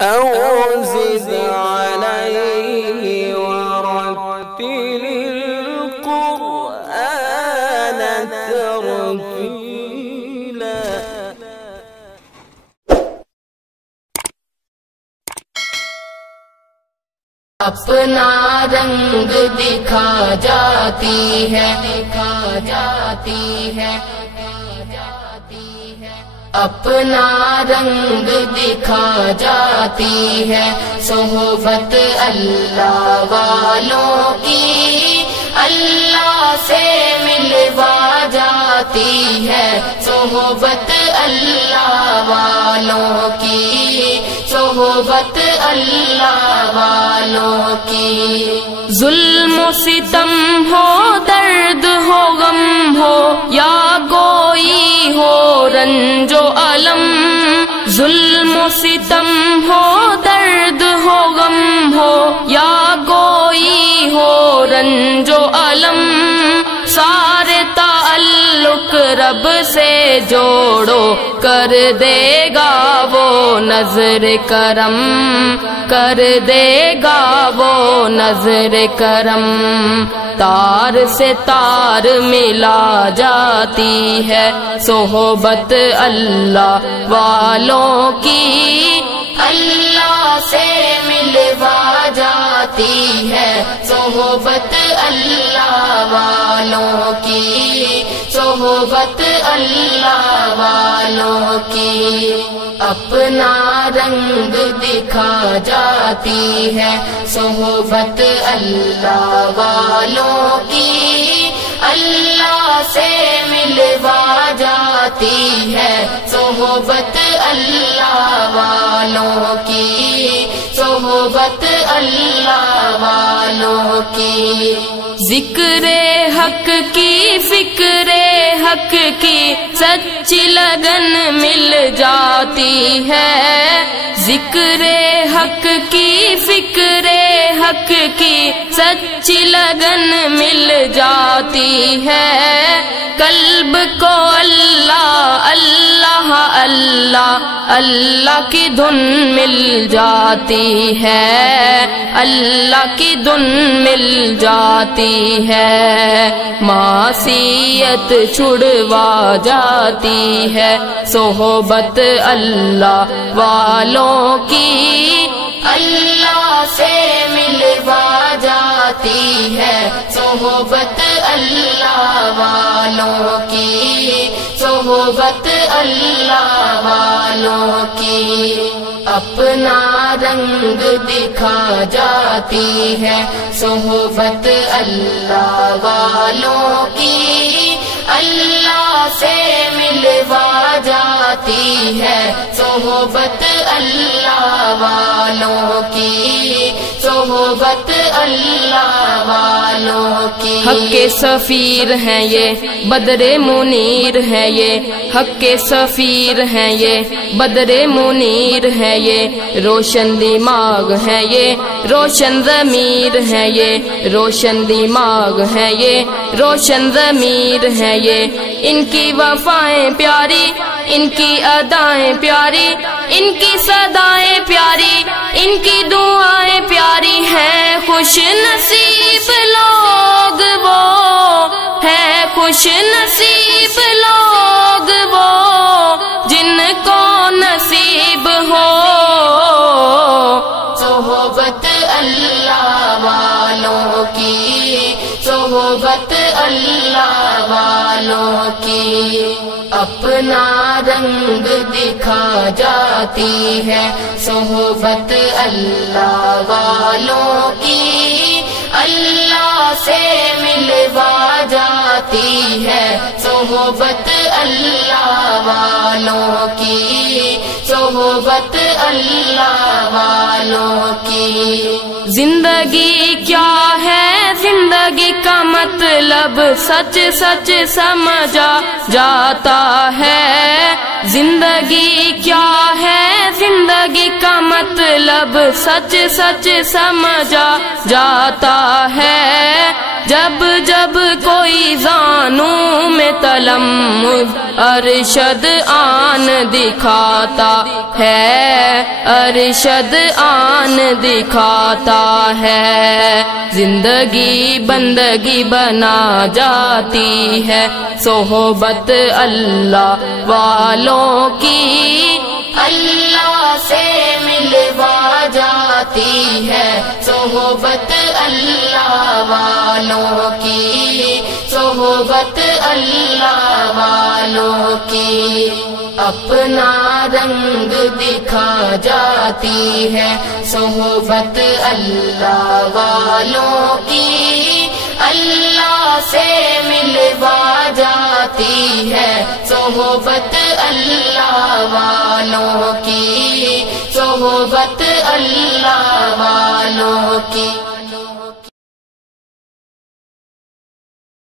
أو زد عليه ورتل القرآن ترتيلا. اپنا رنگ دکھا جاتی ہے، دکھا جاتی ہے، اپنا رنگ دکھا جاتی ہے، صحبت اللہ والوں کی اللہ سے ملوا جاتی ہے، صحبت اللہ والوں کی، صحبت اللہ والوں کی۔ ظلم و ستم ہو، درد ہو، غم ہو، یا کوئی ہو رنج و الم، ظلم و ستم ہو، درد ہو، غم ہو، یا کوئی ہو رنج و الم، سارے تعلق رب سے جوڑو، کر دے گا وہ نظر کرم، کر دے گا وہ نظر کرم۔ تار سے تار ملا جاتی ہے، صحبت اللہ والوں کی اللہ سے ملوا جاتی ہے، صحبت اللہ والوں کی، صحبت اللہ والوں کی۔ اپنا رنگ دکھا جاتی ہے، صحبت اللہ والوں کی اللہ سے ملوا جاتی ہے، صحبت اللہ والوں کی، صحبت اللہ والوں کی۔ ذکر حق کی، فکر حق کی سچی لگن مل جاتی ہے، ذکر حق کی، فکر حق کی سچی لگن مل جاتی ہے، قلب کو اللہ اللہ اللہ اللہ کی دھن مل جاتی ہے، اللہ کی دھن مل جاتی ہے، معصیت چھڑوا جاتی ہے، صحبت اللہ والوں کی اللہ سے ملوا جاتی ہے، صحبت اللہ والوں کی، صحبت اللہ والوں کی۔ اپنا رنگ دکھا جاتی ہے، صحبت اللہ والوں کی اللہ سے ملوا جاتی ہے، صحبت اللہ والوں کی، صحبت اللہ والوں کی۔ حق کے سفیر ہیں یہ، بدر منیر ہے یہ، حق کے سفیر ہیں یہ، بدر منیر ہے یہ، روشن دماغ ہے یہ، روشن ضمیر ہے یہ، روشن دماغ ہے یہ، روشن ضمیر ہے یہ، ان کی وفائیں پیاری، ان کی ادائیں پیاری، ان کی صدائیں پیاری، ان کی دعائیں پیاری ہیں، خوش نصیب لوگ وہ ہیں، خوش نصیب لوگ وہ جن کو نصیب ہو صحبت اللہ والوں کی، صحبت اللہ والوں کی۔ اپنا رنگ دکھا جاتی ہے، صحبت اللہ والوں کی اللہ سے ملوا جاتی ہے، صحبت اللہ والوں کی، صحبت اللہ والوں کی۔ زندگی کیا ہے، زندگی کا مطلب سچ سچ سمجھا جاتا ہے، زندگی کیا ہے، زندگی کا مطلب سچ سچ سمجھا جاتا ہے، جب جب کوئی زانوں میں تلمذ ارشد آن دکھاتا ہے، ارشد آن دکھاتا ہے، زندگی بندگی بنا جاتی ہے صحبت اللہ والوں کی، اللہ سے ملوا جاتی ہے صحبت اللہ والوں کی، صحبت اللہ والوں کی، اپنا رنگ دکھا جاتی ہے صحبت اللہ والوں کی، اللہ سے ملوا جاتی ہے صحبت اللہ والوں کی، صحبت اللہ والوں کی۔